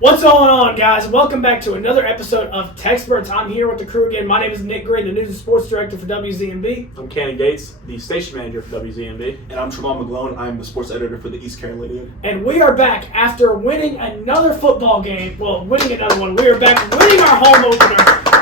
What's going on, guys? Welcome back to another episode of TECspertZ. I'm here with the crew again. My name is Nick Green, the News and Sports Director for WZMB. I'm Cannon Gates, the Station Manager for WZMB. And I'm Tremont McGlone. I'm the Sports Editor for the East Carolinian. And we are back after winning another football game. Well, winning another one. We are back winning our home opener.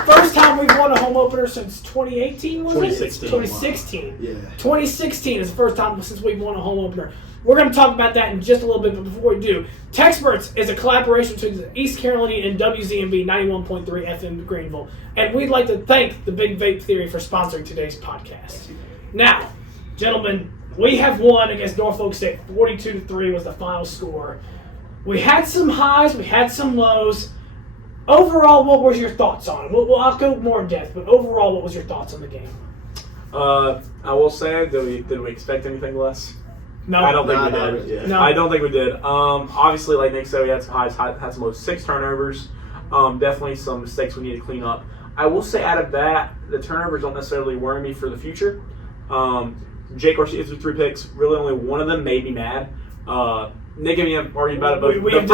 First time we've won a home opener since 2018, was 2016. it? 2016. Yeah. 2016 is the first time since we've won a home opener. We're going to talk about that in just a little bit, but before we do, TECspertZ is a collaboration between the East Carolinian and WZMB 91.3 FM Greenville. And we'd like to thank the Big Vape Theory for sponsoring today's podcast. Now, gentlemen, we have won against Norfolk State. 42-3 was the final score. We had some highs, we had some lows. Overall, what was your thoughts on it? Well, I'll go more in depth, but overall, what was your thoughts on the game? I will say, did we expect anything less? No. I don't think we did. Yeah. No. I don't think we did. Obviously, like Nick said, we had some highs, had some lows, 6 turnovers. Definitely some mistakes we need to clean up. I will say out of that, the turnovers don't necessarily worry me for the future. Jake Garcia threw 3 picks. Really, only one of them made me mad. Nick and me have argued about it, but the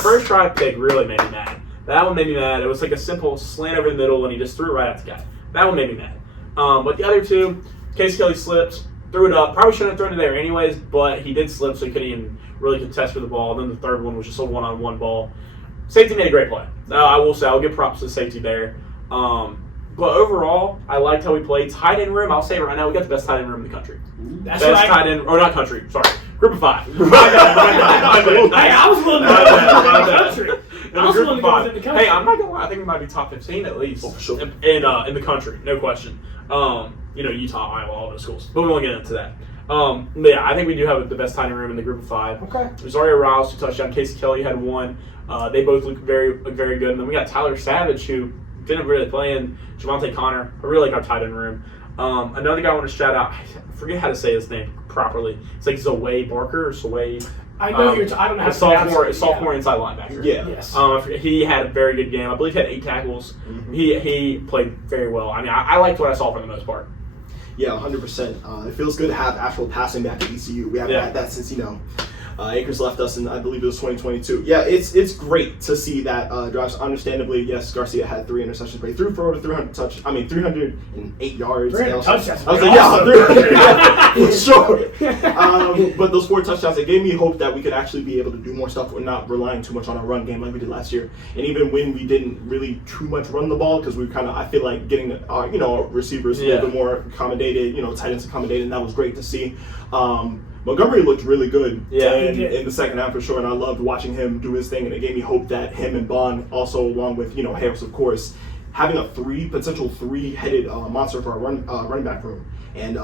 first drive pick really made me mad. That one made me mad. It was like a simple slant over the middle, and he just threw it right at the guy. That one made me mad. But the other two, Case Kelly slipped. Threw it up. Probably shouldn't have thrown it there anyways, but he did slip, so he couldn't even really contest for the ball. And then the third one was just a one-on-one ball. Safety made a great play. I will say, I'll give props to the safety there. But overall, I liked how we played. Tight end room, I'll say it right now, we got the best tight end room in the country. That's best right. tight end, or not country, sorry. Group of 5. Hey, I was willing to go within the country. I was willing to go within the country. Hey, I'm not gonna lie. I think we might be top 15 at least. Oh, for sure. In the country, no question. Utah, Iowa, all those schools. But we won't get into that. But yeah, I think we do have the best tight end room in the group of 5. Okay. Rosario Riles, 2 touchdowns. Casey Kelly had 1. They both look very good. And then we got Tyler Savage, who didn't really play, and Javante Connor. I really like our tight end room. Another guy I want to shout out, I forget how to say his name properly. It's like Zoe Barker or Zoe. I know I don't know how to sophomore pronounce it. inside linebacker. Yeah. Yes. He had a very good game. I believe he had 8 tackles. Mm-hmm. He played very well. I mean, I liked what I saw for the most part. Yeah, 100%. It feels good to have actual passing back at ECU. We haven't had that since, Akers left us in, I believe it was 2022. Yeah, it's great to see that drives. Understandably, yes, Garcia had 3 interceptions, but he threw for over 308 yards. 300 touchdowns. I was like, yeah, for sure. But those 4 touchdowns, it gave me hope that we could actually be able to do more stuff. We're not relying too much on our run game like we did last year. And even when we didn't really too much run the ball, because we I feel like getting our receivers a little bit more accommodated, tight ends accommodated, and that was great to see. Montgomery looked really good in the second half for sure, and I loved watching him do his thing, and it gave me hope that him and Bond, also along with Harris, of course, having a potential 3-headed monster for our running back room, and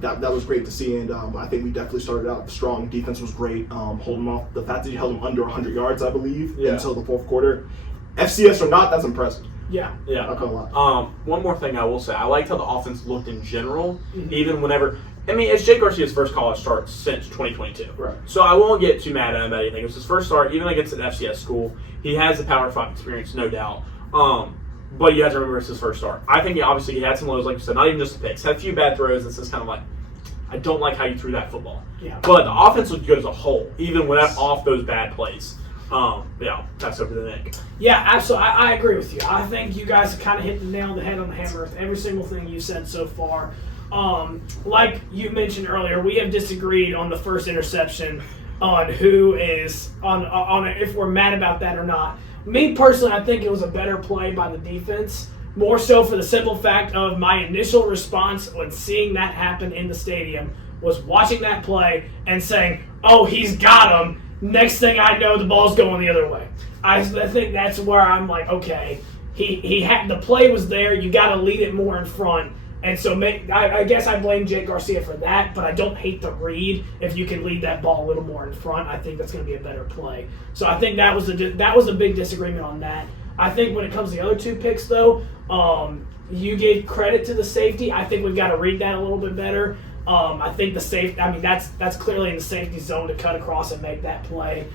that was great to see, and I think we definitely started out strong. Defense was great, holding off. The fact that he held him under 100 yards, I believe, until the 4th quarter. FCS or not, that's impressive. Yeah. Not gonna lie. One more thing I will say, I liked how the offense looked in general, even whenever. I mean, it's Jake Garcia's first college start since 2022. Right. So I won't get too mad at him about anything. It was his first start, even against an FCS school. He has the Power 5 experience, no doubt. But you have to remember it's his first start. I think he had some lows, like you said, not even just the picks. Had a few bad throws. It's just kind of like, I don't like how you threw that football. Yeah. But the offense looked good as a whole, even without off those bad plays. Pass over to Nick. Yeah, absolutely. I agree with you. I think you guys have kind of hit the nail on the head on the hammer with every single thing you said so far. Like you mentioned earlier, we have disagreed on the first interception on who is on if we're mad about that or not. Me personally, I think it was a better play by the defense, more so for the simple fact of my initial response when seeing that happen in the stadium was watching that play and saying, "Oh, he's got him." Next thing I know, the ball's going the other way. I think that's where I'm like, okay, he had the play was there. You got to lead it more in front. And so I guess I blame Jake Garcia for that, but I don't hate the read. If you can lead that ball a little more in front, I think that's going to be a better play. So I think that was a big disagreement on that. I think when it comes to the other 2 picks, though, you gave credit to the safety. I think we've got to read that a little bit better. I think the safety. I mean, that's clearly in the safety zone to cut across and make that play.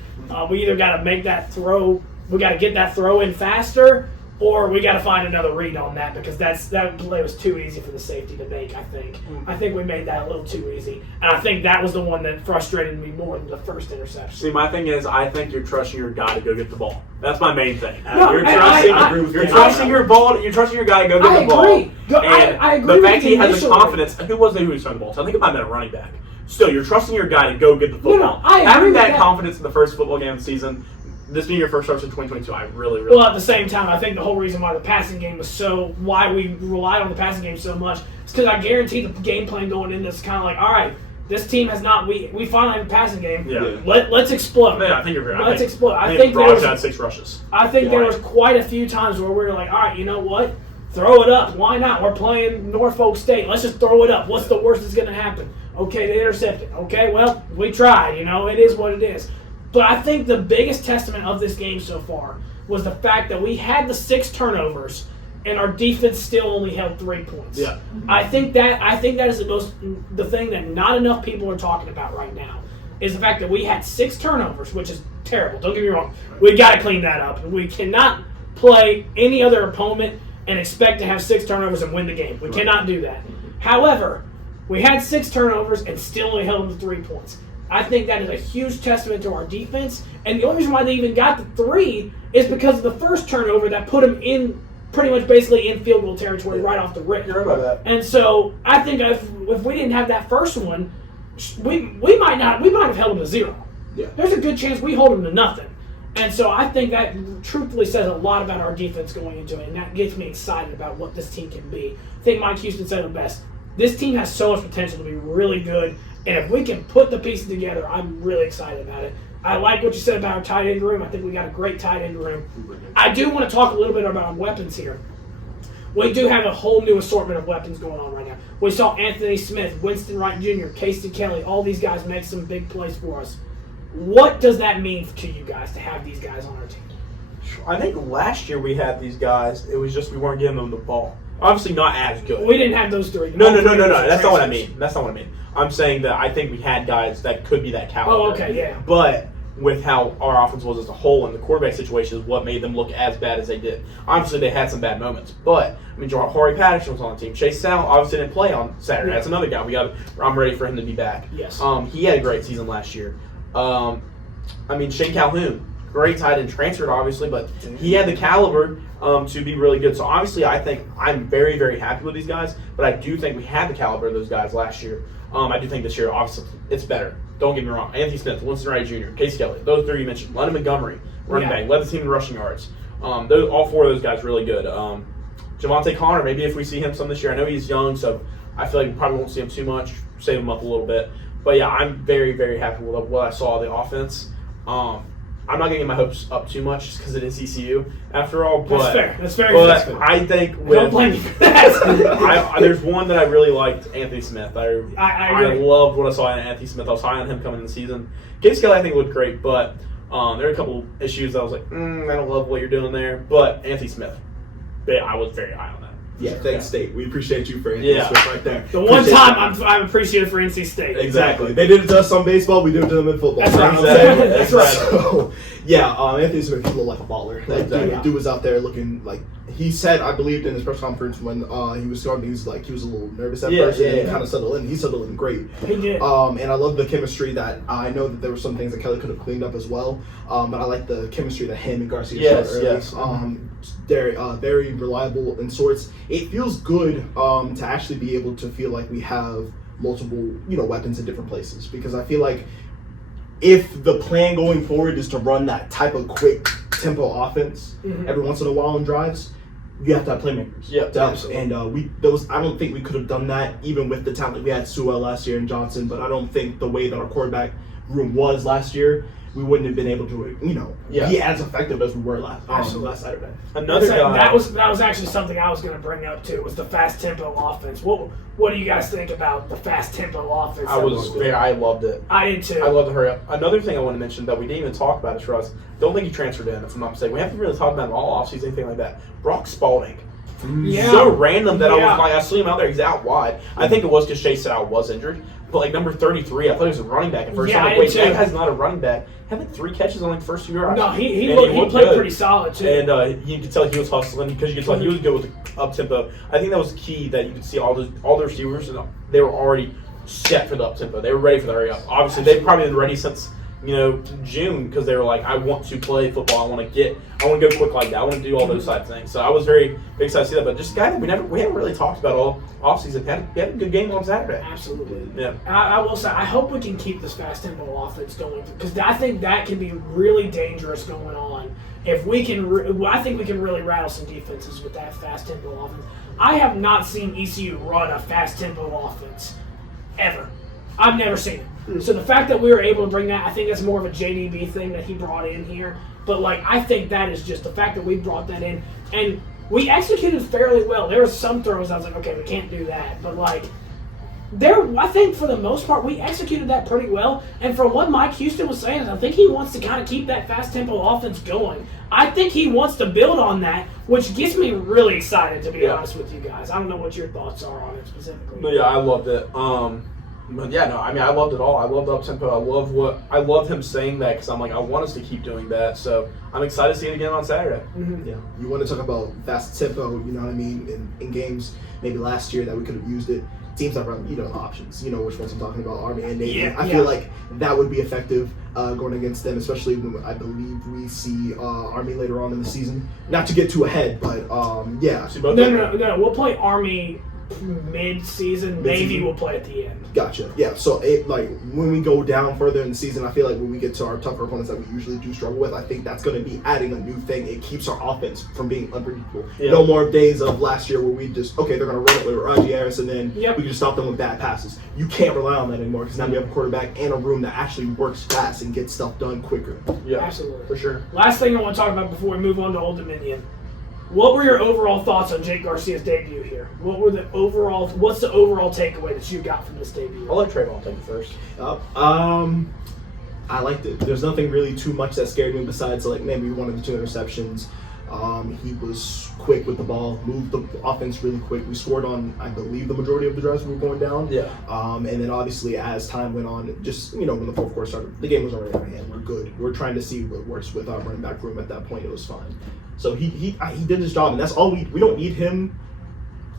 We either got to make that throw. We got to get that throw in faster, or we got to find another read on that because that play was too easy for the safety to make. I think we made that a little too easy, and I think that was the one that frustrated me more than the first interception. See, my thing is, I think you're trusting your guy to go get the ball. That's my main thing. No, You're I trusting your ball. You're trusting your guy to go get the ball. I agree. The with fact you he has the initially. confidence. Who was it who was throwing the ball? So I think it might have been a running back. Still, you're trusting your guy to go get the football. No, I agree Having with that that. confidence in the first football game of the season, this being your first start in 2022, I really. Well, at the same time, I think the whole reason why the passing game was why we relied on the passing game so much is because I guarantee the game plan going in is kind of like, all right, this team has not. We finally have a passing game. Yeah. Let's explode. Yeah, I think you're right. Let's explode. I think Brock had 6 rushes. I think there was quite a few times where we were like, all right, you know what? Throw it up. Why not? We're playing Norfolk State. Let's just throw it up. What's the worst that's going to happen? Okay, they intercepted. Okay, well, we tried. It is what it is. But I think the biggest testament of this game so far was the fact that we had the 6 turnovers and our defense still only held 3 points. Yeah. I think that is the thing that not enough people are talking about right now is the fact that we had 6 turnovers, which is terrible. Don't get me wrong. We got to clean that up. We cannot play any other opponent and expect to have 6 turnovers and win the game. We cannot do that. However, we had 6 turnovers and still only held them to 3 points. I think that is a huge testament to our defense. And the only reason why they even got the 3 is because of the first turnover that put them in pretty much basically in field goal territory right off the rip. You're right about that. And so I think if we didn't have that first one, we might have held them to 0. Yeah. There's a good chance we hold them to nothing. And so I think that truthfully says a lot about our defense going into it, and that gets me excited about what this team can be. I think Mike Houston said it best. This team has so much potential to be really good, and if we can put the pieces together, I'm really excited about it. I like what you said about our tight end room. I think we got a great tight end room. I do want to talk a little bit about our weapons here. We do have a whole new assortment of weapons going on right now. We saw Anthony Smith, Winston Wright Jr., Casey Kelly, all these guys make some big plays for us. What does that mean to you guys to have these guys on our team? I think last year we had these guys. It was just we weren't giving them the ball. Obviously not as good. We didn't have those 3. No. That's not what I mean. That's not what I mean. I'm saying that I think we had guys that could be that caliber. Oh, okay, yeah. But with how our offense was as a whole and the quarterback situation is what made them look as bad as they did. Obviously, they had some bad moments. But, I mean, Horry Patterson was on the team. Chase Sal obviously didn't play on Saturday. That's another guy. I'm ready for him to be back. Yes. He had a great season last year. Shane Calhoun, great tight end, transferred obviously, but he had the caliber to be really good. So obviously, I think I'm very, very happy with these guys, but I do think we had the caliber of those guys last year. I do think this year, obviously, it's better. Don't get me wrong. Anthony Smith, Winston Wright Jr., Casey Kelly, those 3 you mentioned. Lennon Montgomery, running back, led the team in rushing yards. All 4 of those guys really good. Javante Connor, maybe if we see him some this year. I know he's young, so I feel like we probably won't see him too much. Save him up a little bit. But yeah, I'm very, very happy with what I saw of the offense. I'm not going to get my hopes up too much just because it is ECU after all. But, That's fair. That's very fair. I think Don't blame me for that. there's one that I really liked, Anthony Smith. I I agree. loved what I saw in Anthony Smith. I was high on him coming in the season. Casey Kelly I think looked great, but there were a couple issues that I was like, I don't love what you're doing there. But Anthony Smith, I was very high on that. Yeah, thanks, State. We appreciate you for Anthony Smith right there. The one Appreciate time you. I'm appreciated for NC State. Exactly. They did it to us on baseball. We do it to them in football. That's right. You know what I'm saying? That's right. So, yeah, Anthony Smith, he looked like a baller. That dude was out there looking like he said. I believed in his press conference when he was starting. He was a little nervous at first, and he kind of settled in. He settled in great. He did. And I love the chemistry that I know that there were some things that Kelly could have cleaned up as well. But I like the chemistry that him and Garcia showed early. Yes. They're very reliable in sorts. It feels good to actually be able to feel like we have multiple, weapons in different places, because I feel like if the plan going forward is to run that type of quick tempo offense every once in a while in drives, you have to have playmakers. Yeah, absolutely. And I don't think we could have done that even with the talent we had Sewell last year and Johnson. But I don't think the way that our quarterback room was last year, we wouldn't have been able to, be as effective as we were last Saturday. Another guy. That was actually something I was going to bring up too. Was the fast tempo offense? What do you guys think about the fast tempo offense? I loved it. I did too. I love to hurry up. Another thing I want to mention that we didn't even talk about is Russ. Don't think he transferred in, if I'm not mistaken. We haven't really talked about him all offseason, anything like that. Brock Spalding. Yeah. So random that I saw him out there. He's out wide. I think it was because Chase Sal was injured. But like number 33, I thought he was a running back at first. Yeah, I'm I like, wait, did that too. guy's not a running back. Had like 3 catches on like first 2 yards. No, he looked played good. pretty solid too. And you could tell he was hustling because you could tell he was good with the up tempo. I think that was key that you could see all the receivers, and they were already set for the up tempo. They were ready for the hurry up. Obviously, they've probably been ready since June, because they were like, I want to play football. I want to go quick like that. I want to do all those type of things. So I was very excited to see that. But just a guy that we haven't really talked about all offseason. He had a good game on Saturday. Absolutely. Yeah. I will say, I hope we can keep this fast tempo offense going, because I think that can be really dangerous going on. If we can, I think we can really rattle some defenses with that fast tempo offense. I have not seen ECU run a fast tempo offense ever. I've never seen it. So the fact that we were able to bring that, I think that's more of a JDB thing that he brought in here. But like, I think that is just the fact that we brought that in, and we executed fairly well. There were some throws I was like, okay, we can't do that. But like, I think for the most part, we executed that pretty well. And from what Mike Houston was saying, I think he wants to kind of keep that fast tempo offense going. I think he wants to build on that, which gets me really excited, to be honest with you guys. I don't know what your thoughts are on it specifically. But yeah, I loved it. But yeah, no, I mean, I loved it all. I loved up tempo. I love him saying that, because I'm like, I want us to keep doing that. So I'm excited to see it again on Saturday. Mm-hmm. Yeah, you want to talk about fast tempo, you know what I mean, in games maybe last year that we could have used it. Teams that run, options, which ones I'm talking about, Army and Navy. I feel like that would be effective going against them, especially when I believe we see Army later on in the season. Not to get too ahead, but yeah. No, we'll play Army mid-season. Navy will play at the end. Gotcha. Yeah. So when we go down further in the season, I feel like when we get to our tougher opponents that we usually do struggle with, I think that's going to be adding a new thing. It keeps our offense from being unpredictable. Yeah. No more days of last year where we just they're going to run it with Raji Harris, and then we can just stop them with bad passes. You can't rely on that anymore, because now we have a quarterback and a room that actually works fast and gets stuff done quicker. Yeah, absolutely, for sure. Last thing I want to talk about before we move on to Old Dominion. What were your overall thoughts on Jake Garcia's debut here? What's the overall takeaway that you got from this debut? I'll let Trayvon take it first. I liked it. There's nothing really too much that scared me besides maybe one of the 2 interceptions. He was quick with the ball, moved the offense really quick. We scored on, I believe, the majority of the drives we were going down. Yeah. And then obviously as time went on, just when the fourth quarter started, the game was already in our hand. We're good. We're trying to see what works with our running back room. At that point, it was fine. So he did his job, and that's all we don't need him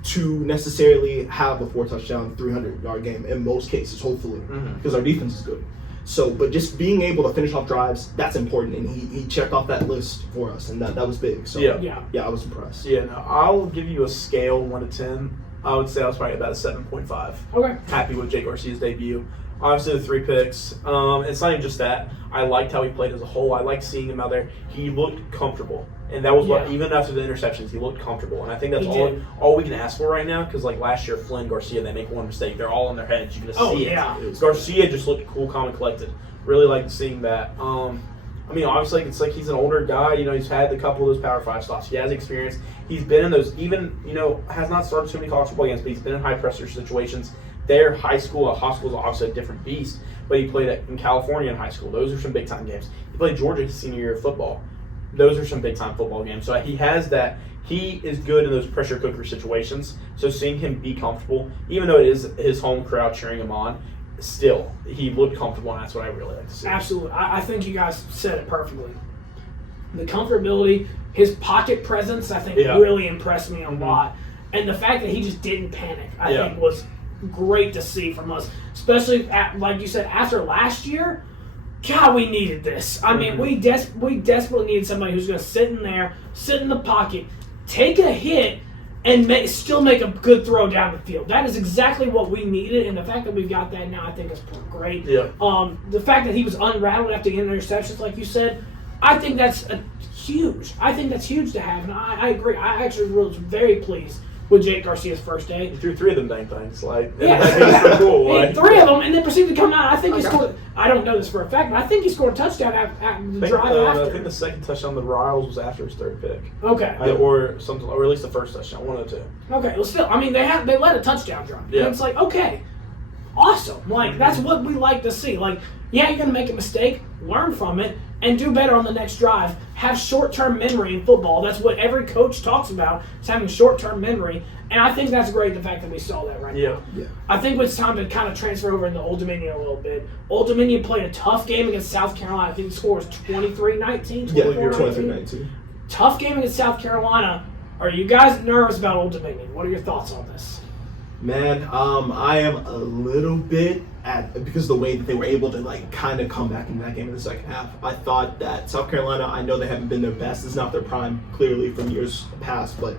to necessarily have a 4-touchdown, 300-yard game in most cases, hopefully, because our defense is good. So, but just being able to finish off drives, that's important, and he checked off that list for us, and that was big. So yeah, I was impressed. Yeah, no, I'll give you a scale 1 to 10. I would say I was probably about a 7.5. Okay. Happy with Jake Garcia's debut. Obviously, the 3 picks. It's not even just that. I liked how he played as a whole. I liked seeing him out there. He looked comfortable. And that was what, even after the interceptions, he looked comfortable. And I think that's all we can ask for right now, because last year, Flynn, Garcia, they make one mistake. They're all in their heads. You can see it. Garcia just looked cool, calm, and collected. Really liked seeing that. I mean, obviously, it's like he's an older guy. He's had a couple of those Power 5 stops. He has experience. He's been in those, even, has not started too many college football games, but he's been in high-pressure situations. High school is obviously a different beast, but he played in California in high school. Those are some big-time games. He played Georgia his senior year of football. Those are some big-time football games. So he has that. He is good in those pressure cooker situations. So seeing him be comfortable, even though it is his home crowd cheering him on, still, he looked comfortable, and that's what I really like to see. Absolutely. I think you guys said it perfectly. The comfortability, his pocket presence, I think really impressed me a lot. And the fact that he just didn't panic, I think was great to see from us. Especially, like you said, after last year, God, we needed this. I mean, we desperately needed somebody who's going to sit in the pocket, take a hit, and still make a good throw down the field. That is exactly what we needed, and the fact that we've got that now, I think is great. Yeah. The fact that he was unrattled after getting interceptions, like you said, I think that's huge. I think that's huge to have, and I agree. I actually was very pleased with Jake Garcia's first day. He threw 3 of them dang things. That was so cool. 3 of them, and then proceeded to come out. I think he scored. I don't know this for a fact, but I think he scored a touchdown after the drive after. I think the second touchdown with Riles was after his 3rd pick. Okay. Or something, or at least the first touchdown, one of the 2. Okay. Well, still, I mean, they let a touchdown drop. Yeah. And it's like, okay, awesome. Like that's what we like to see. Like, yeah, you're gonna make a mistake, learn from it, and do better on the next drive. Have short-term memory in football. That's what every coach talks about, is having short-term memory. And I think that's great, the fact that we saw that right now. Yeah. I think it's time to kind of transfer over into Old Dominion a little bit. Old Dominion played a tough game against South Carolina. I think the score was 23-19, 23-19. Tough game against South Carolina. Are you guys nervous about Old Dominion? What are your thoughts on this? Man, I am a little bit because of the way that they were able to like kind of come back in that game in the second half. I thought that South Carolina, I know they haven't been their best. It's not their prime, clearly, from years past, but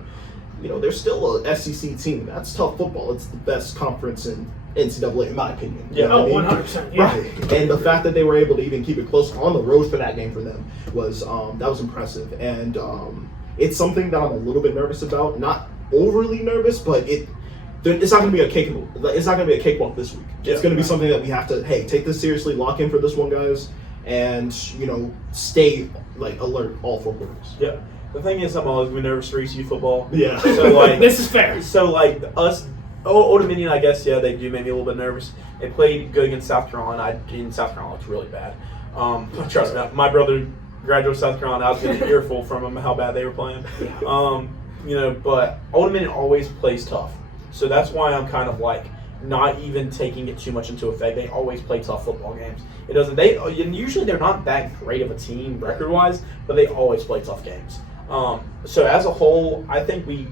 they're still a SEC team. That's tough football. It's the best conference in NCAA, in my opinion. Yeah, 100%. Yeah. Right. And the fact that they were able to even keep it close on the road for that game for them was that was impressive. And it's something that I'm a little bit nervous about. Not overly nervous, but it's not going to be a cake. It's not going to be a cakewalk this week. It's going to be something that we have to take this seriously, lock in for this one, guys, and stay alert all 4 quarters. Yeah. The thing is, I'm always going to be nervous for ECU football. Yeah. So this is fair. So us, Old Dominion, I guess, they do make me a little bit nervous. They played good against South Carolina. South Carolina looks really bad. Trust me, my brother graduated South Carolina. I was getting an earful from him how bad they were playing. But Old Dominion always plays tough. So that's why I'm kind of not even taking it too much into effect. They always play tough football games. It doesn't. Usually they're not that great of a team record-wise, but they always play tough games. So as a whole, I think we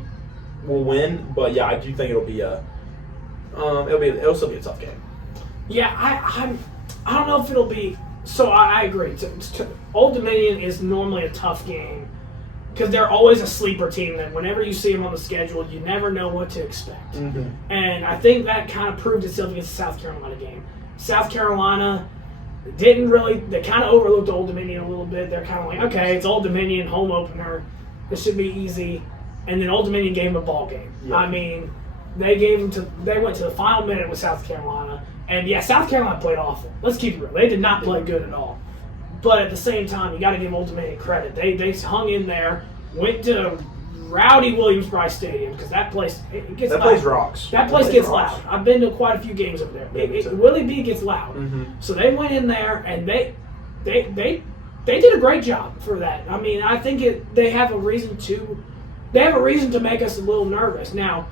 will win. But yeah, I do think it'll still be a tough game. Yeah, I don't know if it'll be. So I agree. Old Dominion is normally a tough game because they're always a sleeper team that whenever you see them on the schedule, you never know what to expect. Mm-hmm. And I think that kind of proved itself against the South Carolina game. South Carolina they kind of overlooked Old Dominion a little bit. They're kind of like, okay, it's Old Dominion, home opener. This should be easy. And then Old Dominion gave them a ball game. Yeah. I mean, they went to the final minute with South Carolina. And yeah, South Carolina played awful. Let's keep it real. They did not play good at all. But at the same time, you got to give Old Dominion credit. They hung in there, went to rowdy Williams-Brice Stadium because that place gets loud. That place rocks. That place gets loud. I've been to quite a few games over there. Willie B gets loud. Mm-hmm. So they went in there and they did a great job for that. I mean, I think they have a reason to make us a little nervous. Now,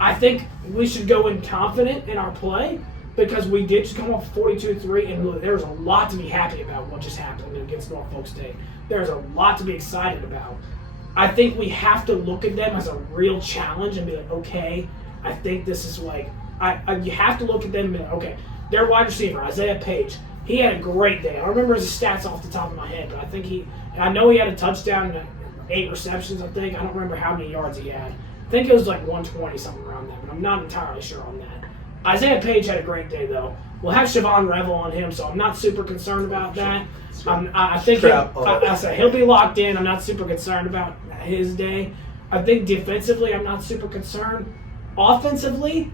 I think we should go in confident in our play because we did just come off 42-3, and look, there's a lot to be happy about what just happened against Norfolk State. There's a lot to be excited about. I think we have to look at them as a real challenge and be like, okay, I think this is you have to look at them and be like, okay, their wide receiver, Isaiah Page, he had a great day. I don't remember his stats off the top of my head, but I know he had a touchdown and 8 receptions, I think. I don't remember how many yards he had. I think it was 120, something around that, but I'm not entirely sure on that. Isaiah Page had a great day, though. We'll have Siobhan Revel on him, so I'm not super concerned about that. I think he'll be locked in. I'm not super concerned about his day. I think defensively, I'm not super concerned. Offensively,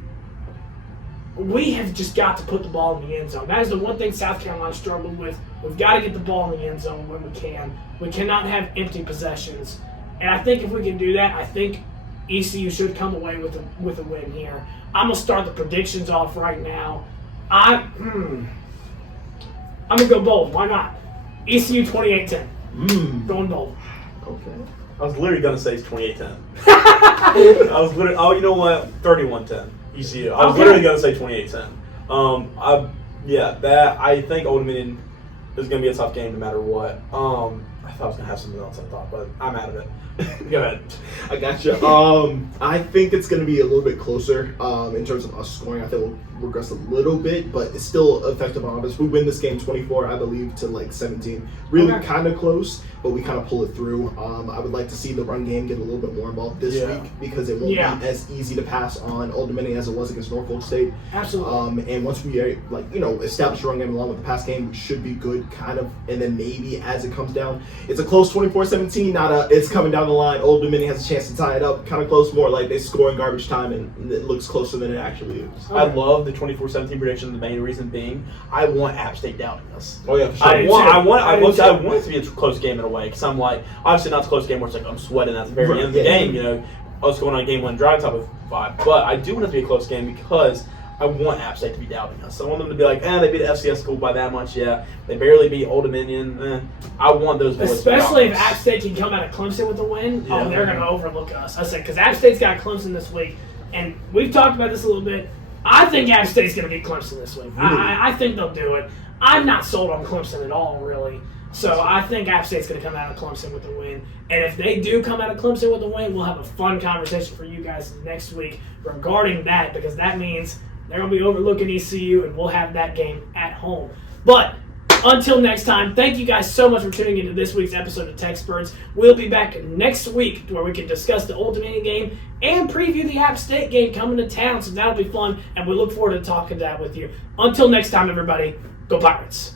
we have just got to put the ball in the end zone. That is the one thing South Carolina struggled with. We've got to get the ball in the end zone when we can. We cannot have empty possessions. And I think if we can do that, I think ECU should come away with a win here. I'm going to start the predictions off right now. I'm going to go bold. Why not? ECU 28-10. Going bold. Okay. I was literally going to say it's 28-10. I was literally, you know what? 31-10. ECU. I was literally going to say 28-10. I think Old Dominion is going to be a tough game no matter what. I thought I was going to have something else but I'm out of it. Go ahead. I gotcha. I think it's going to be a little bit closer in terms of us scoring. I think we'll regress a little bit, but it's still effective on us. We win this game 24, I believe, to 17. Really kind of close, but we kind of pull it through. I would like to see the run game get a little bit more involved this week because it won't be as easy to pass on Old Dominion as it was against Norfolk State. Absolutely. And once we establish the run game along with the pass game, we should be good, kind of. And then maybe as it comes down, it's a close 24-17. It's coming down the line. Old Dominion has a chance to tie it up. Kind of close, more like they score in garbage time, and it looks closer than it actually is. I love the 24-17 prediction. The main reason being, I want App State down in this. Oh yeah, for sure. I want it to be a close game in a way because I'm like, obviously not a close game where it's I'm sweating at the very end of the game. Us going on a game-winning drive type of vibe. But I do want it to be a close game because I want App State to be doubting us. I want them to be like, they beat an FCS school by that much. Yeah, they barely beat Old Dominion. I want those boys Especially to if App State can come out of Clemson with a win. Yeah. Oh, they're going to overlook us. I said, because App State's got Clemson this week, and we've talked about this a little bit. I think App State's going to beat Clemson this week. I think they'll do it. I'm not sold on Clemson at all, really. So I think App State's going to come out of Clemson with a win. And if they do come out of Clemson with a win, we'll have a fun conversation for you guys next week regarding that, because that means they're going to be overlooking ECU, and we'll have that game at home. But until next time, thank you guys so much for tuning into this week's episode of TECspertZ. We'll be back next week where we can discuss the Old Dominion game and preview the App State game coming to town. So that'll be fun, and we look forward to talking that with you. Until next time, everybody, go Pirates.